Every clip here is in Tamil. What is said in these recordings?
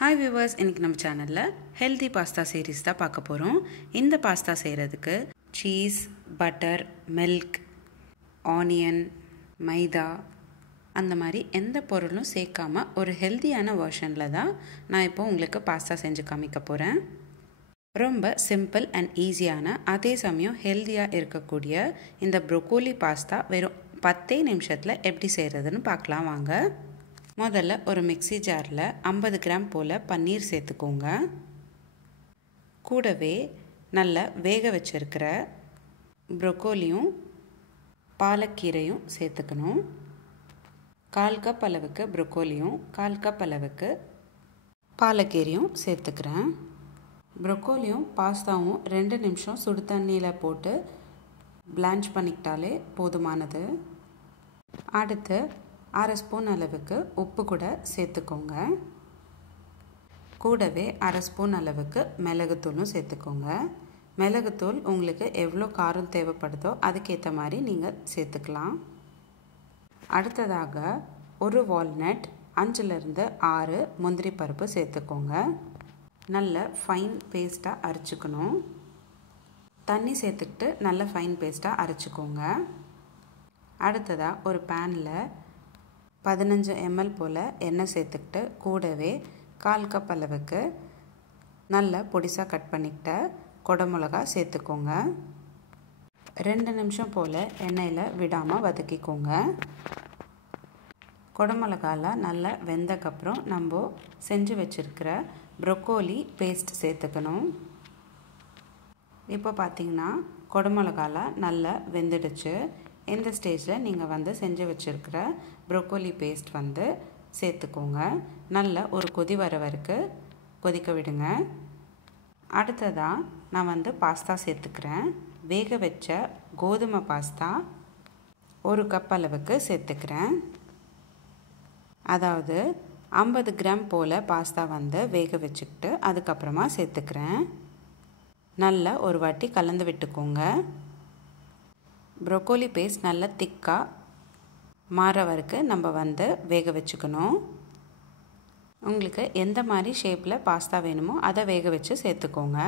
Hi viewers, இன்னைக்கு நம்ம சேனல்ல ஹெல்தி பாஸ்தா சீரிஸ் தான் பார்க்க போறோம். இந்த பாஸ்தா செய்யறதுக்கு சீஸ், பட்டர், மில்க், ஆனியன், மைதா அந்த மாதிரி எந்த பொருளும் சேர்க்காம ஒரு ஹெல்தியான வெர்ஷன்ல தான் நான் இப்போ உங்களுக்கு பாஸ்தா செஞ்சு காமிக்க போறேன். ரொம்ப சிம்பிள் அண்ட் ஈஸியான அதே சமயம் ஹெல்தியா இருக்கக்கூடிய இந்த ப்ரோக்கோலி பாஸ்தா வெறும் 10 நிமிஷத்துல எப்படி செய்யறதுன்னு பார்க்கலாம் வாங்க. முதல்ல ஒரு மிக்ஸி ஜாரில் 50 கிராம் போல் பன்னீர் சேர்த்துக்கோங்க. கூடவே நல்லா வேக வச்சிருக்கிற ப்ரோக்கோலியும் பாலக்கீரையும் சேர்த்துக்கணும். 1/4 கப் அளவுக்கு ப்ரோக்கோலியும் 1/4 கப் அளவுக்கு பாலக்கீரையும் சேர்த்துக்கிறேன். ப்ரோக்கோலியும் பாஸ்தாவும் 2 நிமிஷம் சுடு தண்ணியில் போட்டு பிளான்ச் பண்ணிக்கிட்டாலே போதுமானது. அடுத்து 1/2 ஸ்பூன் அளவுக்கு உப்பு கூட சேர்த்துக்கோங்க. கூடவே 1/2 ஸ்பூன் அளவுக்கு மிளகுத்தூளும் சேர்த்துக்கோங்க. மிளகுத்தூள் உங்களுக்கு எவ்வளோ காரம் தேவைப்படுதோ அதுக்கேற்ற மாதிரி நீங்கள் சேர்த்துக்கலாம். அடுத்ததாக ஒரு வால்நட், 5லிருந்து 6 முந்திரி பருப்பு சேர்த்துக்கோங்க. நல்ல ஃபைன் பேஸ்ட்டாக அரைச்சிக்கணும். தண்ணி சேர்த்துக்கிட்டு நல்ல ஃபைன் பேஸ்ட்டாக அரைச்சிக்கோங்க. அடுத்ததாக ஒரு பேனில் 15 ml போல் எண்ணெய் சேர்த்துக்கிட்டு கூடவே 1/4 கப் அளவுக்கு நல்ல பொடிசாக கட் பண்ணிக்கிட்ட குடமிளகா சேர்த்துக்கோங்க. 2 நிமிஷம் போல் எண்ணெயில் விடாமல் வதக்கிக்கோங்க. குடமிளகாலாம் நல்லா வெந்தக்கப்புறம் நம்ம செஞ்சு வச்சுருக்கிற ப்ரோக்கோலி பேஸ்ட் சேர்த்துக்கணும். இப்போ பார்த்திங்கன்னா குடமிளகாலாம் நல்லா வெந்துடுச்சு. இந்த ஸ்டேஜில் நீங்கள் செஞ்சு வச்சுருக்கிற ப்ரோக்கோலி பேஸ்ட் சேர்த்துக்கோங்க. நல்ல ஒரு கொதி வர வரைக்கும் கொதிக்க விடுங்க. அடுத்ததாக நான் பாஸ்தா சேர்த்துக்கிறேன். வேக வச்ச கோதுமை பாஸ்தா 1 கப் அளவுக்கு சேர்த்துக்கிறேன். அதாவது 50 கிராம் போல் பாஸ்தா வேக வச்சுக்கிட்டு அதுக்கப்புறமா சேர்த்துக்கிறேன். நல்லா ஒரு வாட்டி கலந்து விட்டுக்கோங்க. ப்ரோக்கோலி பேஸ்ட் நல்லா திக்காக மாற வரைக்கும் நம்ம வேக வச்சுக்கணும். உங்களுக்கு எந்த மாதிரி ஷேப்பில் பாஸ்தா வேணுமோ அதை வேக வச்சு சேர்த்துக்கோங்க.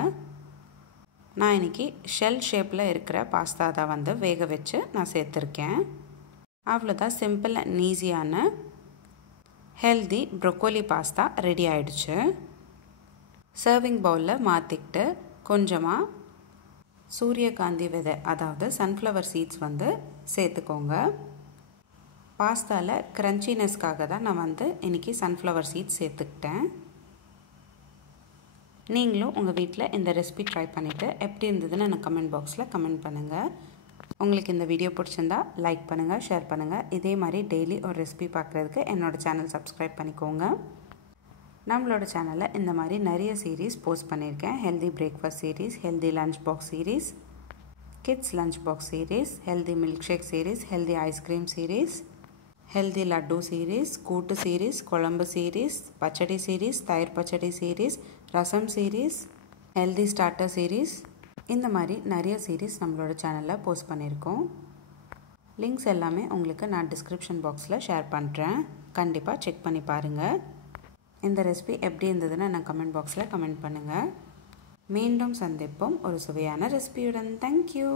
நான் இன்றைக்கி ஷெல் ஷேப்பில் இருக்கிற பாஸ்தா தான் வேக வச்சு நான் சேர்த்துருக்கேன். அவ்வளோதான், சிம்பிள் அண்ட் ஈஸியான ஹெல்தி ப்ரோக்கோலி பாஸ்தா ரெடி ஆகிடுச்சு. சர்விங் பவுலில் மாற்றிக்கிட்டு கொஞ்சமாக சூரியகாந்தி விதை, அதாவது சன்ஃப்ளவர் சீட்ஸ் சேர்த்துக்கோங்க. பாஸ்தாவில் க்ரன்ச்சினஸ்க்காக தான் நான் இன்றைக்கி சன்ஃப்ளவர் சீட்ஸ் சேர்த்துக்கிட்டேன். நீங்களும் உங்கள் வீட்டில் இந்த ரெசிபி ட்ரை பண்ணிவிட்டு எப்படி இருந்ததுன்னு எனக்கு கமெண்ட் பாக்ஸில் கமெண்ட் பண்ணுங்கள். உங்களுக்கு இந்த வீடியோ பிடிச்சிருந்தா லைக் பண்ணுங்கள், ஷேர் பண்ணுங்கள். இதே மாதிரி டெய்லி ஒரு ரெசிபி பார்க்குறதுக்கு என்னோடய சேனல் சப்ஸ்கிரைப் பண்ணிக்கோங்க. நம்மளோட சேனலில் இந்த மாதிரி நிறைய சீரீஸ் போஸ்ட் பண்ணியிருக்கேன். Healthy breakfast series, healthy lunch box series, kids lunch box series, healthy milk shake series, healthy ice cream series, healthy laddu series, கூட்டு சீரீஸ், குழம்பு சீரீஸ், பச்சடி சீரீஸ், தயிர் பச்சடி series, rasam series, healthy starter series, இந்த மாதிரி நிறைய சீரீஸ் நம்மளோட சேனலில் போஸ்ட் பண்ணியிருக்கோம். லிங்க்ஸ் எல்லாமே உங்களுக்கு நான் டிஸ்கிரிப்ஷன் பாக்ஸில் ஷேர் பண்ணுறேன். கண்டிப்பாக செக் பண்ணி பாருங்கள். இந்த ரெசிபி எப்படி இருந்ததுன்னு நான் கமெண்ட் பாக்ஸில் கமெண்ட் பண்ணுங்கள். மீண்டும் சந்திப்போம் ஒரு சுவையான ரெசிபியுடன். தேங்க்யூ.